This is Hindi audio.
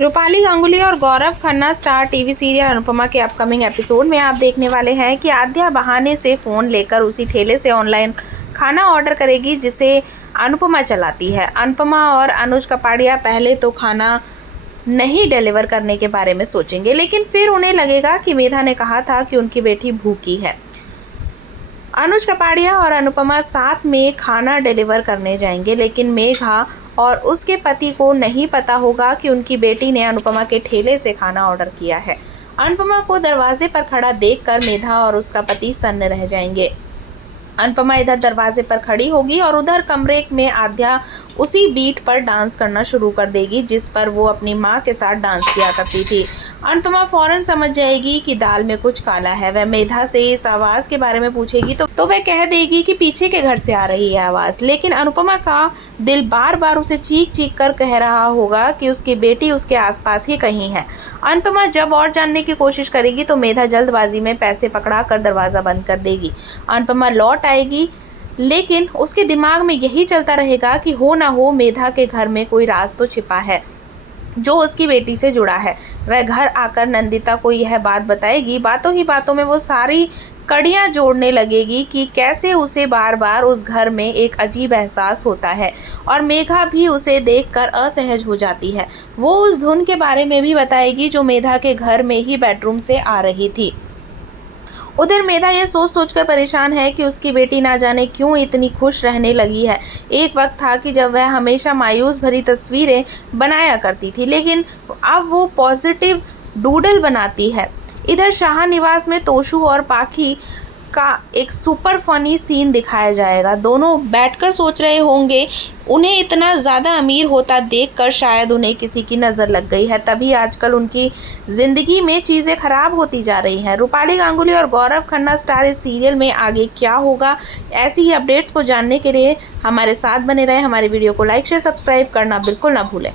रूपाली गांगुली और Gaurav Khanna star TV serial Anupamaa के अपकमिंग एपिसोड में आप देखने वाले हैं कि आद्या बहाने से फ़ोन लेकर उसी ठेले से ऑनलाइन खाना ऑर्डर करेगी जिसे अनुपमा चलाती है। अनुपमा और अनुज कपाड़िया पहले तो खाना नहीं डिलीवर करने के बारे में सोचेंगे, लेकिन फिर उन्हें लगेगा कि मेधा ने कहा था कि उनकी बेटी भूखी है। अनुज कपाड़िया और अनुपमा साथ में खाना डिलीवर करने जाएंगे, लेकिन मेघा और उसके पति को नहीं पता होगा कि उनकी बेटी ने अनुपमा के ठेले से खाना ऑर्डर किया है। अनुपमा को दरवाजे पर खड़ा देखकर मेधा और उसका पति सन्न रह जाएंगे। अनुपमा इधर दरवाजे पर खड़ी होगी और उधर कमरे में आद्या उसी बीट पर डांस करना शुरू कर देगी जिस पर वो अपनी माँ के साथ डांस किया करती थी। अनुपमा फौरन समझ जाएगी कि दाल में कुछ काला है। वह मेधा से इस आवाज़ के बारे में पूछेगी तो वह कह देगी कि पीछे के घर से आ रही है आवाज़, लेकिन अनुपमा का दिल बार बार उसे चीख चीख कर कह रहा होगा कि उसकी बेटी उसके आसपास ही कहीं है। अनुपमा जब और जानने की कोशिश करेगी तो मेधा जल्दबाजी में पैसे पकड़ा कर दरवाज़ा बंद कर देगी। अनुपमा लौट आएगी, लेकिन उसके दिमाग में यही चलता रहेगा कि हो ना हो मेधा के घर में कोई राज तो छिपा है जो उसकी बेटी से जुड़ा है। वह घर आकर नंदिता को यह बात बताएगी। बातों ही बातों में वो सारी कड़ियाँ जोड़ने लगेगी कि कैसे उसे बार बार उस घर में एक अजीब एहसास होता है और मेघा भी उसे देखकर असहज हो जाती है। वो उस धुन के बारे में भी बताएगी जो मेधा के घर में ही बेडरूम से आ रही थी। उधर मेधा यह सोच सोचकर परेशान है कि उसकी बेटी ना जाने क्यों इतनी खुश रहने लगी है। एक वक्त था कि जब वह हमेशा मायूस भरी तस्वीरें बनाया करती थी, लेकिन अब वो पॉजिटिव डूडल बनाती है। इधर शाह निवास में तोशु और पाखी का एक सुपर फनी सीन दिखाया जाएगा। दोनों बैठकर सोच रहे होंगे, उन्हें इतना ज़्यादा अमीर होता देखकर शायद उन्हें किसी की नज़र लग गई है, तभी आजकल उनकी ज़िंदगी में चीज़ें ख़राब होती जा रही हैं। रूपाली गांगुली और गौरव खन्ना स्टार इस सीरियल में आगे क्या होगा, ऐसी ही अपडेट्स को जानने के लिए हमारे साथ बने रहें। हमारे वीडियो को लाइक शेयर सब्सक्राइब करना बिल्कुल ना भूलें।